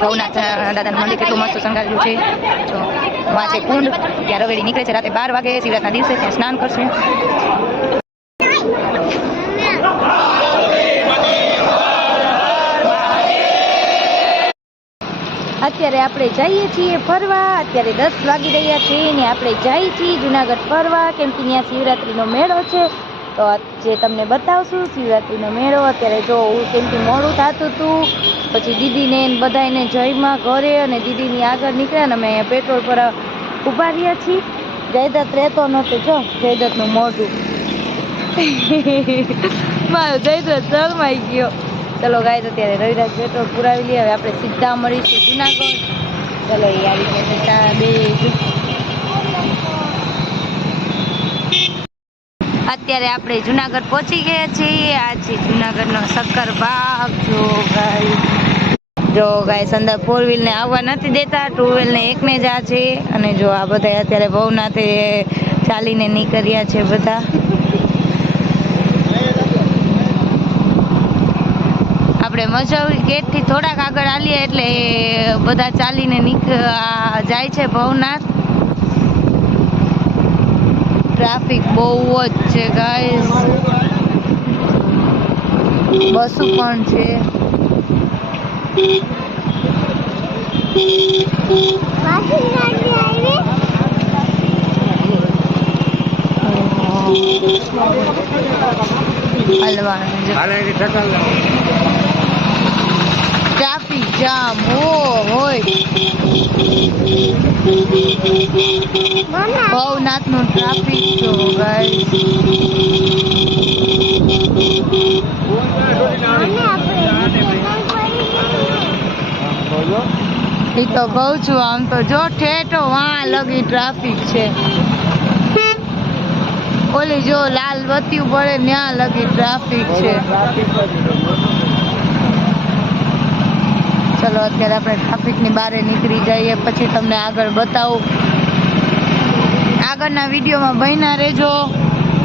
ભવનાથ દાદાનું મંદિર કેટલું મસ્ત શણગારેલું છે. જો આ છે કુંડ, ત્યાં રવેડી નીકળે છે રાતે 12 વાગે શિવરાતના દિવસે, ત્યાં સ્નાન કરશે. અત્યારે આપણે જઈએ છીએ ફરવા. અત્યારે 10 વાગી રહ્યા છે ને આપણે જઈએ છીએ જુનાગઢ ફરવા, કેમ કે ત્યાં શિવરાત્રીનો મેળો છે. તો આજે તમને બતાવશું શિવરાત્રીનો મેળો. અત્યારે જો કેમ કે મોડું થતું હતું, પછી દીદીને બધાને જયમાં ઘરે અને દીદીની આગળ નીકળ્યા ને અમે અહીંયા પેટ્રોલ પર ઊભા રહ્યા છીએ. જયદત્ત રહેતો નહોતો, જો જયદત્તનું મોઢું મારો જયદત્ત શરમાઈ ગયો. ચલો ગાય, અત્યારે રવિરાજ પેટ્રોલ પુરાવી લઈએ. હવે આપણે સીધા મળીશું જુનાગઢ. ચલો એ આવી ગયા બે. અત્યારે આપણે જુનાગઢ પહોંચી ગયા છીએ. આ છે જુનાગઢનો શક્કરબાગ. જો ગાઈસ અંદર 4 વ્હીલ ને આવવા નથી દેતા, 2 વ્હીલ ને એકને જ આ છે. અને જો આ બધા અત્યારે ભવનાથે ચાલીને નીકળ્યા છે બધા. આપણે મજૌરી ગેટથી થોડાક આગળ આવીએ એટલે બધા ચાલીને જાય છે ભવનાથ. ટ્રાફિક બહુ જ છે ગાઈસ, બસો પણ છે. ટ્રાફિક જામ હોય. ભવનાથનું ટ્રાફિક જો ગાઈસ. એ તો કહું છું, આમ તો જો ઠેઠો વાં લગી ટ્રાફિક છે. ઓલી જો લાલ બત્તી પડે ત્યાં લગી ટ્રાફિક છે. ચલો અત્યારે આપણે ટ્રાફિકની બહાર નીકળી જઈએ, પછી તમને આગળ બતાવું. આગળના વિડીયોમાં બન્યા રહેજો.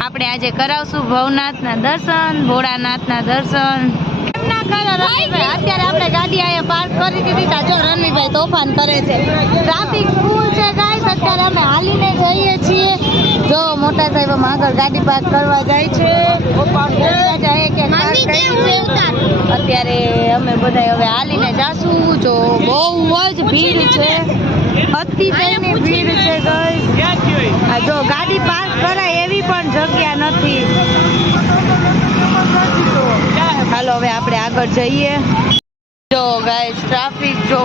આપણે આજે કરાવશું ભવનાથના દર્શન, ભોળાનાથના દર્શન. અત્યારે આપણે ગાડી અહીંયા પાર્ક કરી દીધી. જો રણવીભાઈ તોફાન કરે છે. ટ્રાફિક ફૂલ છે ગાઈસ. અત્યારે અમે હાલીને જઈએ છીએ. જો મોટા સાહેબ આગળ ગાડી પાર્ક કરવા જાય છે. અત્યારે અમે બધા હવે હાલીને જાશું. જો બહુ જ ભીડ છે, અતિશયની ભીડ છે ગાઈસ. આ જો ગાડી પાર્ક કરાય એવી પણ જગ્યા નથી. હાલો હવે આપણે આગળ જઈએ. જો ગાઈસ ટ્રાફિક જો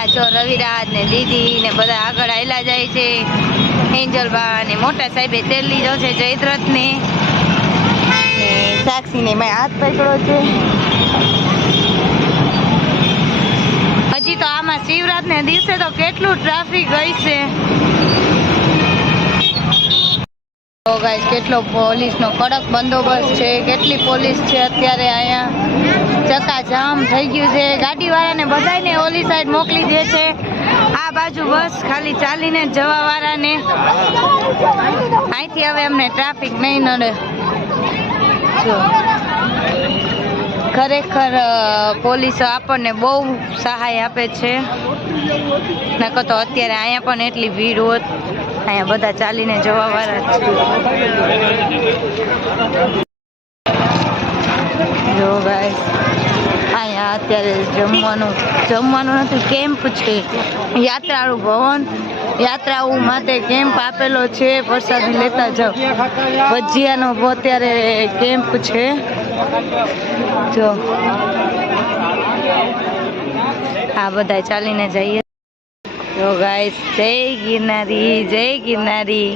આ જો રવિરાજ ને દીદી ને બધા આગળ આયલા જાય છે. એન્જલબા ને મોટા સાહેબે તેલ લીધો છે જયદ્રથ ને સાક્ષી ને મેં હાથ પકડ્યો છે. હજી તો આમાં શિવરાત ને દિવસે તો કેટલું ટ્રાફિક હોય છે. તો ગાઈસ કેટલો પોલીસનો કડક બંદોબસ્ત છે, કેટલી પોલીસ છે અત્યારે અહીંયા. ચક્કાજામ થઈ ગયું છે. ગાડીવાળાને બધાને ઓલી સાઈડ મોકલી દે છે. આ બાજુ બસ ખાલી ચાલીને જવા વાળાને. અહીંથી હવે અમને ટ્રાફિક નહીં નડે. ખરેખર પોલીસ આપણને બહુ સહાય આપે છે. નકર તો અત્યારે અહીંયા પણ એટલી ભીડ હોત. અહીંયા બધા ચાલીને જવા વાળા છે. જો ગાઈસ અહીંયા અત્યારે જમવાનું નથી, કેમ્પ છે. યાત્રાળુ ભવન, યાત્રાઓ માટે કેમ્પ આપેલો છે. પ્રસાદી લેતા જાઓ. ભજીયાનો અત્યારે કેમ્પ છે. જો આ બધા ચાલીને જઈએ. જો ગાઈસ જય ગિરનારી, જય ગિરનારી.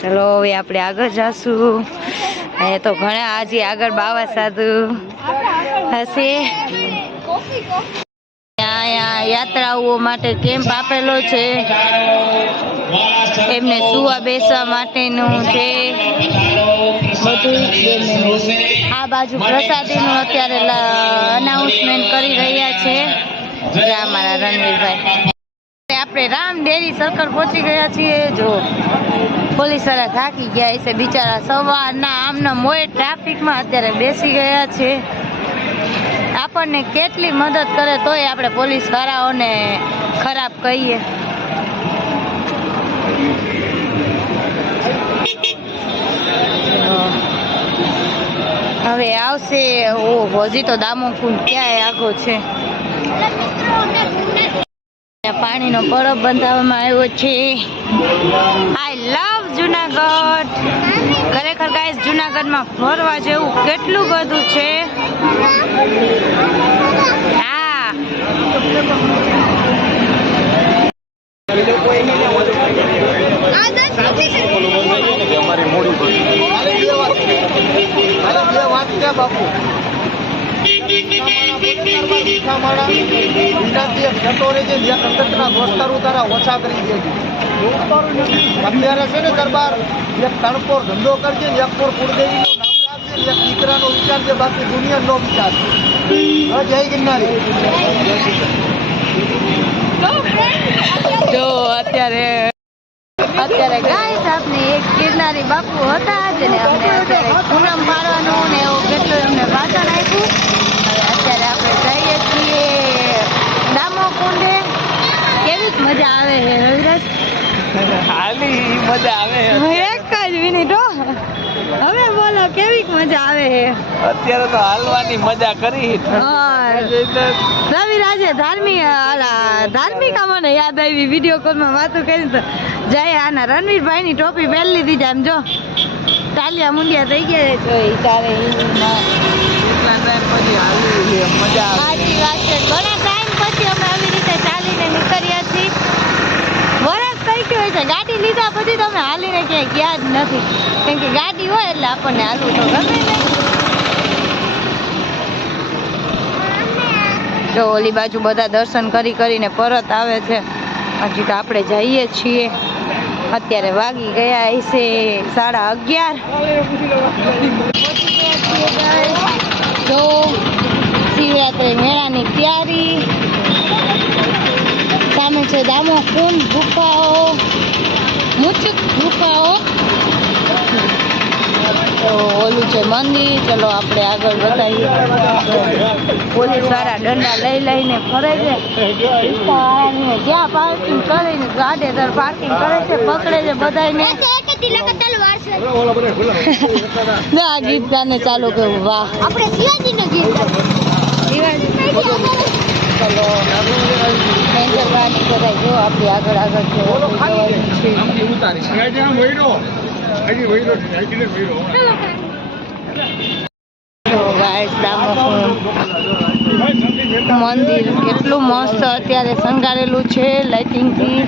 ચલો હવે આપણે આગળ જાશું. એ તો ઘણા હજી આગળ બાવા સાધુ હશે. યાત્રાઓ માટે કેમ્પ આપેલો છે. એમને સુવા બેસવા માટેનું છે. બધું 2 મિનિટ. આ બાજુ પ્રસાદીનું અત્યારે અનાઉન્સમેન્ટ કરી રહ્યા છે અમારા રણવીરભાઈ. આપણે રામ ડેરી સર્કલ પહોંચી ગયા છીએ. જો પોલીસ વાળા થાકી ગયા છે બિચારા, સવારના આમના મોય ટ્રાફિકમાં અત્યારે બેસી ગયા છે. આપણને કેટલી મદદ કરે તોય આપણે પોલીસ વાળાઓને ખરાબ કહીએ. હવે આવશે. ઓ હજી તો દામોકુંડ ક્યાંય આગો છે. પાણીનો પરબ બંધાવવામાં આવ્યો છે. આઈ લવ જુનાગઢ. ખરેખર ગાઈસ જુનાગઢમાં ફરવા જેવું કેટલું બધું છે. હા અત્યારે છે ને દરબાર એક તણપોર ધંધો કરજે ને એક પોર કુળદેવી નું નામ રાખજે ને એક દીકરાનો વિચાર છે, બાકી દુનિયા નો વિચાર. જય ગિરનારી. જો અત્યારે ગાઈસ આપણે એક ગિરનારી બાપુ હતા જેને અમને અત્યારે પૂનમ પાડવાનું ને એવું કેટલું એમને ભાષણ આપ્યું. હવે અત્યારે આપણે જઈએ છીએ દામોકુંડે. કેવી મજા આવે છે રવિરાજ? હાલી મજા આવે. એક જ મિનિટ હો. હવે બોલો કેવી મજા આવે છે? અત્યારે તો હાલવાની મજા કરી. રવિરાજે ધાર્મિક મને યાદ આવી. વિડીયો કોલમાં વાતો કરી તો જય આના રણવીરભાઈ ની ટોપી પહેરી લીધી છે. આમ જો તાલિયા મુંડિયા થઈ ગયા છે. તારે મજા સાચી વાત છે. ઘણા ટાઈમ પછી અમે આવી રીતે ચાલીને નીકળ્યા છીએ. વરસ થઈ ગયું હોય છે ગાડી લીધા પછી તો અમે હાલીને ક્યાંય ગયા જ નથી. કેમ કે ગાડી હોય એટલે આપણને હાલવું તો ગમે નહીં. જો ઓલી બાજુ બધા દર્શન કરીને પરત આવે છે. હજી તો આપણે જઈએ છીએ. અત્યારે વાગી ગયા હશે 11:30. જો શિવરાત્રી મેળાની તૈયારી. સામે છે દામોકુંડ ગુફાઓ, મુચક ગુફાઓ. ઓલું છે મંદિર. ચલો આપણે આગળ વધારીએ. પોલીસ વાળા દંડા લઈને ફરે છે. જ્યાં પાર્કિંગ કરીને ગાડેદાર પાર્કિંગ કરે છે, પકડે છે બધાને. આ ગીત ગાને ચાલુ કર્યું. વાહ, આપણે શિવાજીનું ગીત ચલો મેંજરવાની બધા જો આપણી આગળ મંદિર કેટલું મસ્ત અત્યારે શણગારેલું છે લાઇટિંગથી.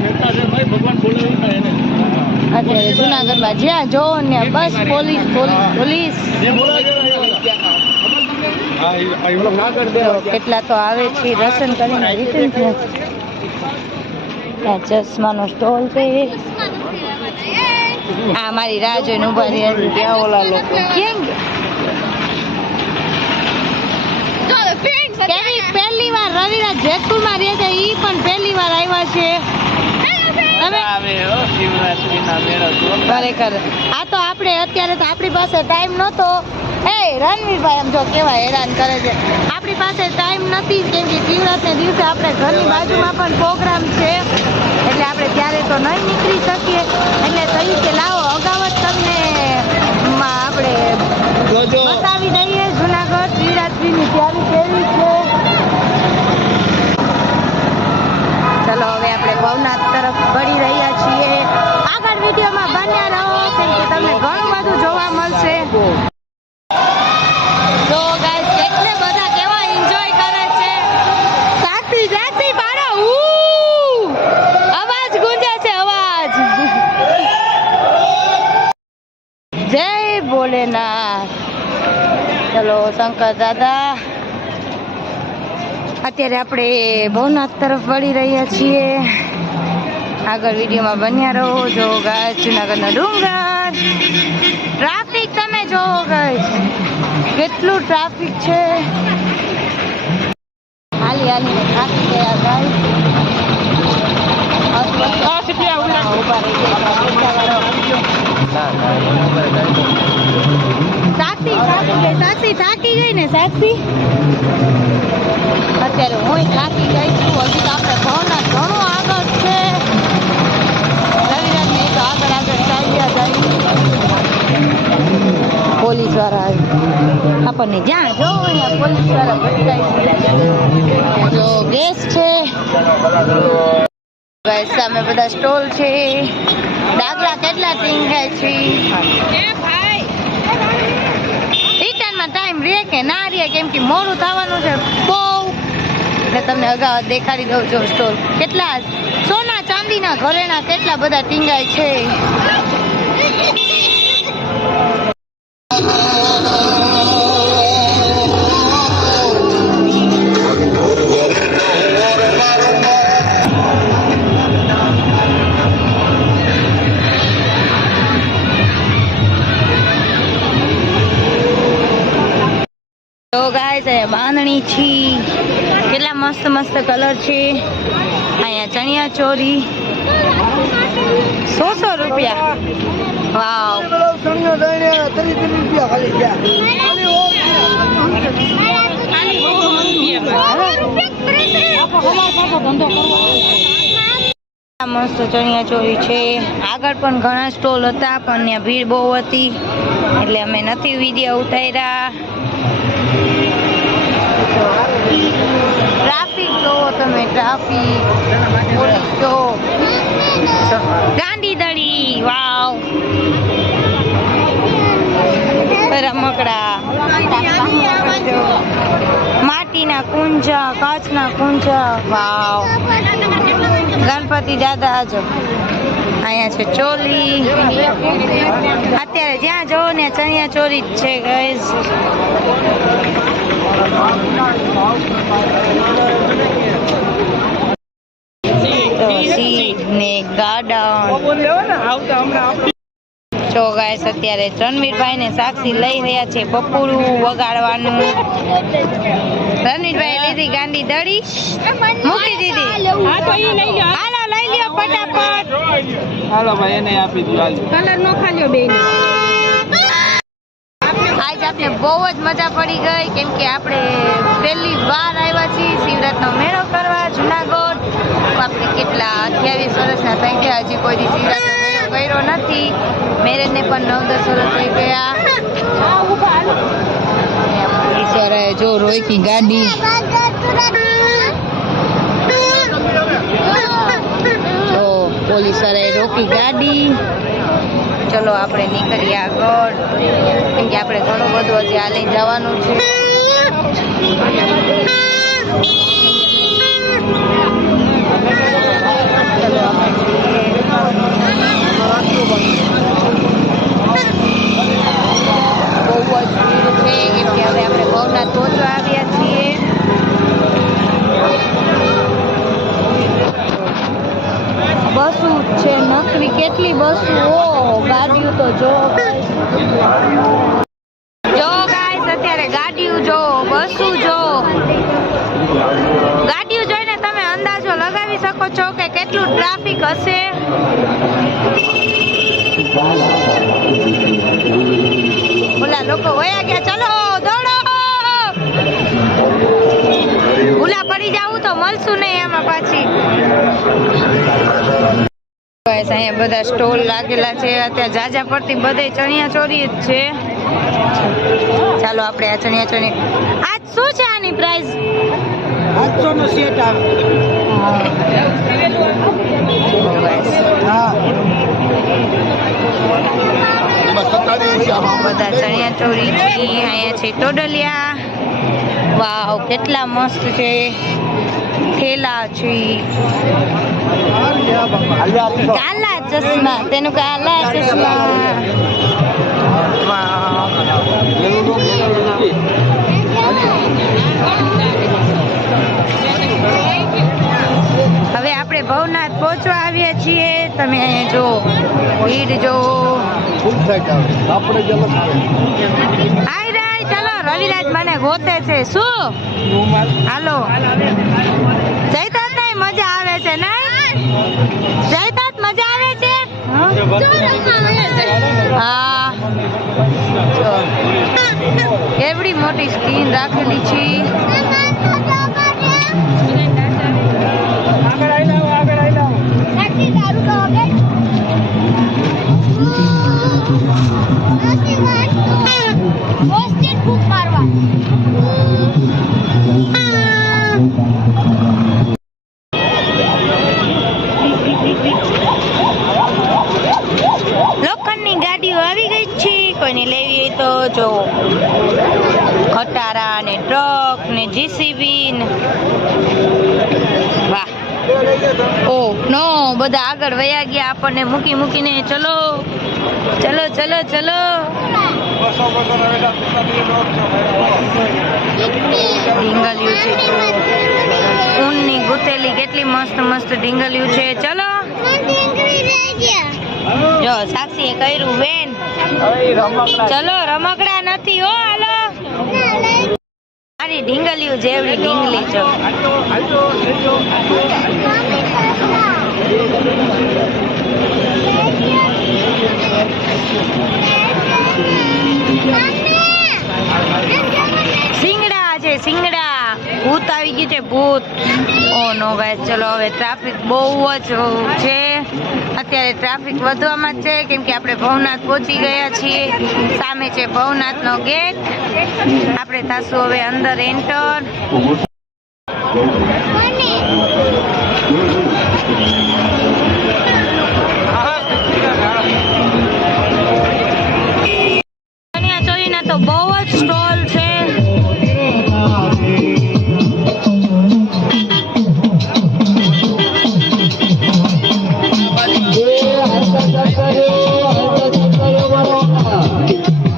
અત્યારે જુનાગઢમાં જ્યાં જો ને બસ પોલીસ. કેટલા તો આવે છે દર્શન કરીને રિટર્ન થયા છે. ત્યાં ચશ્માનો સ્ટોલ છે. આ મારી રાહ જોઈને ઉભા રહ્યા છે. ત્યાં ઓલા લોકો કેમ પહેલી વાર રવિરાજ જેતપુરમાં રહે છે. ઈ પણ પહેલી વાર આવ્યા છે. ખરેખર આ તો આપણે અત્યારે તો આપણી પાસે ટાઈમ નહોતો. રણવીરભાઈ આમ જો કેવા હેરાન કરે છે. આપણી પાસે ટાઈમ નથી કેમ કે શિવરાત્રીના દિવસે આપણે ઘરની બાજુમાં પણ પ્રોગ્રામ છે એટલે આપણે ત્યારે તો નહીં નીકળી શકીએ. એટલે કહ્યું કે લાવો અગાઉ જ તમને આપણે બતાવી દઈએ જુનાગઢ શિવરાત્રીની તૈયારી કેવી છે. ચલો હવે આપણે ભવનાથ તરફ વળી રહ્યા છીએ. આગળ વિડીયોમાં બન્યા રહો કેમ કે તમને ઘણું બધું જોવા મળશે. તો ગાઈસ એટલે બધા કેવા એન્જોય કરે છે. જાતી પાડો અવાજ ગુંજે છે અવાજ. જય ભોલેનાથ. ચલો શંકર દાદા. અત્યારે આપણે ભવનાથ તરફ વળી રહ્યા છીએ. આગળ વિડીયોમાં બન્યા રહો. જો ગાય જુનાગઢનો ડુંગર ટ્રાફિક તમે જોવો ગાઈસ કેટલું ટ્રાફિક છે. હાલી હાલીને થાકી ગયા ગાઈસ. ઉભા રહી ગયા. સાક્ષી થાકી ગઈ ને સાક્ષી. અત્યારે હું થાકી ગઈ છું. હજી તો આપણે ભાવના ઘણું આગળ છે. રવિરાજને એક આગળ ચાલ્યા જાય. પોલીસ વાળા આપણને જ્યાં જોવો ત્યાં પોલીસ વાળા ભટકાઈ જો ગેસ છે. સામે બધા સ્ટોલ છે. ડાગલા કેટલા ટીંગાય છે. રિટર્નમાં ટાઈમ રહે કે ના રહે કેમ કે મોડું થવાનું છે બહુ. એટલે તમને અગાઉ દેખાડી દઉં છું સ્ટોલ કેટલા સોના ચાંદીના ઘરેણા કેટલા બધા ટીંગાય છે. તો ગાઈસ અહીંયા બાંધણી છે. કેટલા મસ્ત મસ્ત કલર છે. અહીંયા ચણિયા ચોરી 100 રૂપિયા. વાવ મસ્ત ચણિયા ચોરી છે. આગળ પણ ઘણા સ્ટોલ હતા પણ ત્યાં ભીડ બહુ હતી એટલે અમે નથી વિડીયો ઉતાર્યા. ટ્રાફિક જોવો તમે. ટ્રાફિક પોલીસ જો ગાંડી દડી. વાવ રમકડા માટીના કુંજા કાચના કુંજા. વાવ ગણપતિ દાદા જો અહીંયા છે ચોલી. અત્યારે જ્યાં જોવો ને ચણિયા ચોરી જ છે ગાઈસ. તો સીટ ને ગાર્ડન જો ગાઈસ અત્યારે રણવીરભાઈ ને સાક્ષી લઈ રહ્યા છે પપ્પુડું વગાડવાનું. રણવીરભાઈ લીધી ગાંડી દડી મૂકી દીધી. હાલો લઈ લ્યો ફટાફટ. હાલો ભાઈ એને આપી દો. કલર નો ખાલ્યો બેન. આજ આપણે બહુ જ મજા પડી ગઈ કેમ કે આપણે પહેલી વાર આવ્યા છીએ શિવરાત્રિનો મેળો કરવા જુનાગઢ. આપણે કેટલા 28 વર્ષના થઈ ગયા હજી કોઈ દી શિવરાત્રિનો મેળો કર્યો નથી. મેરેજને પણ 9-10 વર્ષ થઈ ગયા. પોલીસ વાળાએ જો રોકી ગાડી. જો પોલીસ વાળાએ રોકી ગાડી. ચલો આપણે નીકળીએ આગળ કેમ કે આપણે ઘણું બધું હજી હાલી જવાનું છે. બહુ જ ભીડ છે કેમ કે હવે આપણે ભવનાથ પહોંચવા આવ્યા છીએ. બસો છે નકરી કેટલી બસો. ગાડીઓ તો જો ગાઈસ અત્યારે ગાડીઓ જો બસો જો. ગાડીઓ જોઈને તમે અંદાજો લગાવી શકો છો કે કેટલું ટ્રાફિક હશે. ઓલા લોકો વયા ગયા. ચલો દોડો. ભૂલા પડી જાવું તો મળશું નહીં એમાં પાછી. અહીંયા બધા સ્ટોલ લાગેલા છે. અત્યારે જાજા પડતી બધે ચણિયા ચોરી જ છે. ચાલો આપણે આ ચણિયા ચોરી આજ શું છે આની પ્રાઇસ? 800 નો સેટ આવે. બધા ચણિયા ચોરી છે. અહીંયા છે ટોડલિયા. વાવ કેટલા મસ્ત છે. થેલા છે. કાલા ચશ્મા તેનું કાલા ચશ્મા. વાવ હવે આપણે ભવનાથ પહોંચવા આવ્યા છીએ. તમે અહીંયા જો ભીડ જો. આપણે હાય રાય ચાલો રવિરાજ મને ગોતે છે શું? હાલો જયતાત નહીં મજા આવે છે ને? જયતાત મજા આવે છે? હા એવડી મોટી સ્ક્રીન રાખેલી છે. લોખંડની ગાડીઓ આવી ગઈ છે. કોઈને લેવી હોય તો જો ખટારા ને ટ્રક ને જીસીબી ને વાહ ઓ નો બધા આગળ વયા ગયા આપણને મૂકી મૂકીને. ચલો ચલો ચલો ચલો. ઢીંગલિયું છે ઊનની ગુથેલી કેટલી મસ્ત મસ્ત ઢીંગલિયું છે. ચલો જો સાક્ષીએ કર્યું બેન. ચલો રમકડા નથી હો. હાલો મારી ઢીંગલિયું જેવડી ઢીંગલી છો. સિંગડા છે સિંગડા. ભૂત આવી ગયું છે ભૂત. ઓ નો ગાઈસ ચલો હવે ટ્રાફિક બહુ જ છે. અત્યારે ટ્રાફિક વધવામાં જ છે કેમ કે આપણે ભવનાથ પહોંચી ગયા છીએ. સામે છે ભવનાથનો ગેટ. આપણે થાશું હવે અંદર એન્ટર. ચણિયા તો બહુ જ સ્ટોલ છે.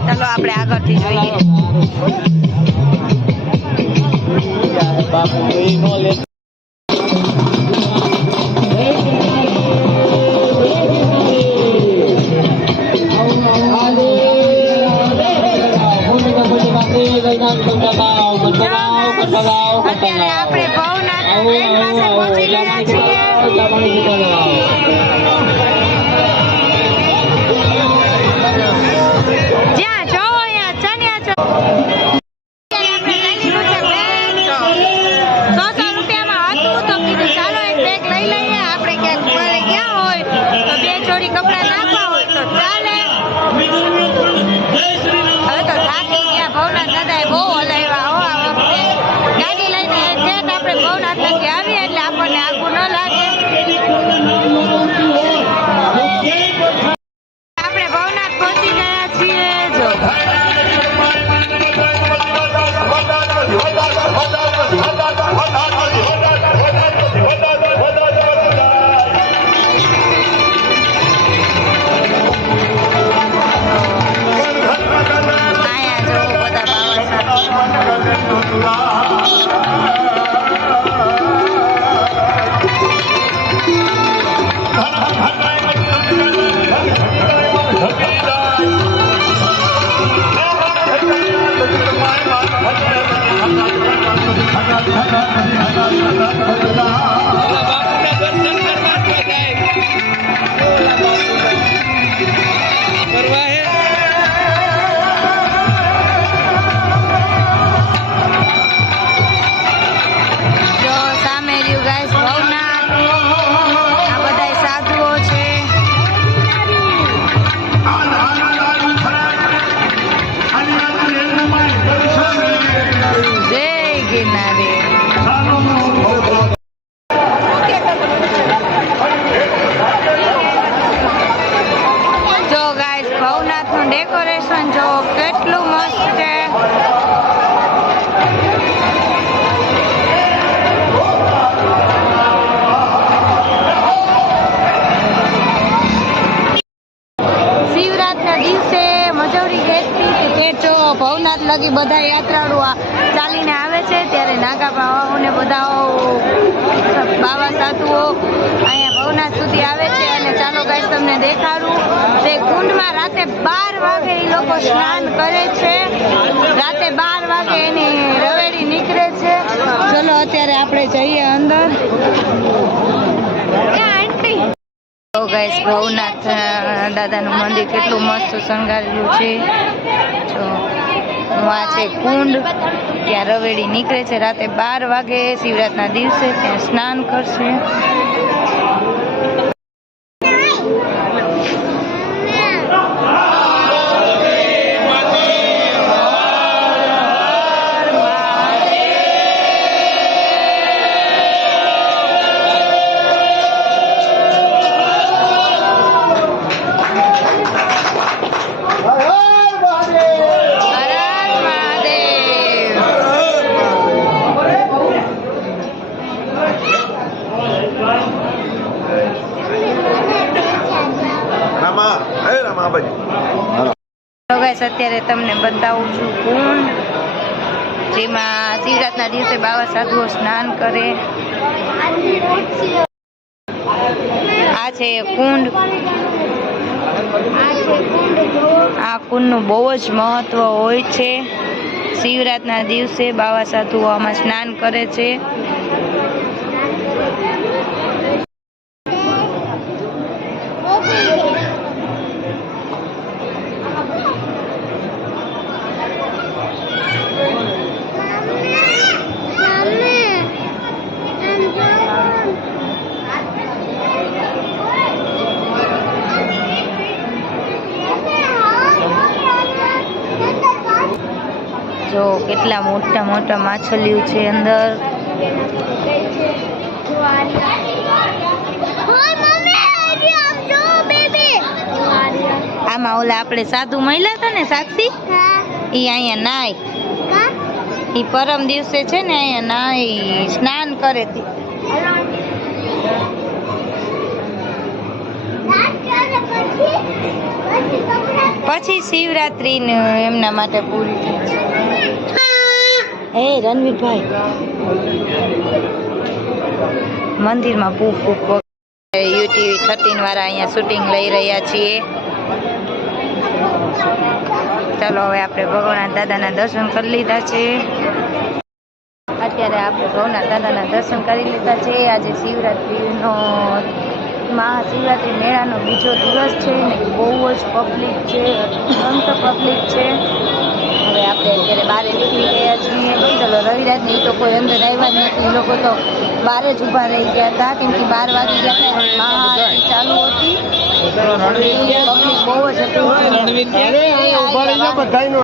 ચાલો આપણે આગળથી જોઈએ. અત્યારે આપણે ભવનાથ ટ્રેન પાસે પહોંચી ગયા છીએ. જ્યાં જો અહીંયા ચણિયા ચો. આપણે લઈ લીધું છે બેગ. 100 રૂપિયામાં હતું તો કીધું ચાલો એક બેગ લઈ લઈએ. આપણે ક્યાંક ઘરે ગયા હોય તો 2 જોડી કપડાં નાખવા હોય તો ચાલે. હવે તો થાકી ગયા. ભવનાથ દાદાએ બહુ હલાવ્યા હો આ વખતે. ગાડી લઈને ઠેઠ આપણે ભવનાથ નથી આવીએ એટલે આપણને આગું ન લાગે. આપણે ભવનાથ પહોંચી ગયા છીએ. જો આયા જો બધા જો સામે રહ્યું ગાઈસ ભવનાથ. આ બધા સાધુઓ છે. જય ગિરનારી. ભવનાથ લગી બધા યાત્રાળુ ચાલીને આવે છે, ત્યારે નાગા બાવાઓને બધા બાવા સાધુઓ અહીંયા ભવનાથ સુધી આવે છે. અને ચાલો ગાઈસ તમને દેખાડું, તે કુંડમાં રાતે 12 વાગે એ લોકો સ્નાન કરે છે. રાતે 12 વાગે એની રવેડી નીકળે છે. ચલો અત્યારે આપણે જઈએ અંદર. તો ગાઈસ ભવનાથ દાદાનું મંદિર કેટલું મસ્ત શણગારેલું છે. જો આ છે કુંડ, ત્યાં રવેડી નીકળે છે રાતે 12 વાગે શિવરાતના દિવસે, ત્યાં સ્નાન કરશે. તો ગાઈસ અત્યારે તમને બતાવું છું કુંડ, જેમાં શિવરાતના દિવસે બાવા સાધુઓ સ્નાન કરે. આ છે કુંડ. આ કુંડનું બહુ જ મહત્વ હોય છે. શિવરાતના દિવસે બાવા સાધુઓ આમાં સ્નાન કરે છે. જો કેટલા મોટા મોટા માછલીઓ છે અંદર. આમાં ઓલા આપણે સાધુ મહિલા હતા ને સાક્ષી, ઈ અહીંયા નાય. ઈ પરમ દિવસે છે ને અહીંયા નાય સ્નાન કરે હતી. પછી શિવરાત્રી એમના માટે પૂરી થઈ છે. હે રણવીરભાઈ, મંદિરમાં પૂફ યુટીવી 13 વાળા અહીંયા શૂટિંગ લઈ રહ્યા છીએ. ચાલો હવે આપણે ભગવાન દાદાના દર્શન કરી લીધા છે. અત્યારે આપણે ભગવાન દાદાના દર્શન કરી લીધા છે. આજે શિવરાત્રિનો મહાશિવરાત્રી મેળાનો બીજો દિવસ છે ને બહુ જ પબ્લિક છે, અનંત પબ્લિક છે. હવે આપણે અત્યારે બહાર નીકળી ગયા છીએ. ચલો રવિરાજની તો કોઈ અંદર આવ્યા જ નથી, લોકો તો બહાર જ ઊભા રહી ગયા હતા, કેમ કે 12 વાગી ગયા હતા, મહાઆરતી ચાલુ હતી. પબ્લિક બહુ જ હતી.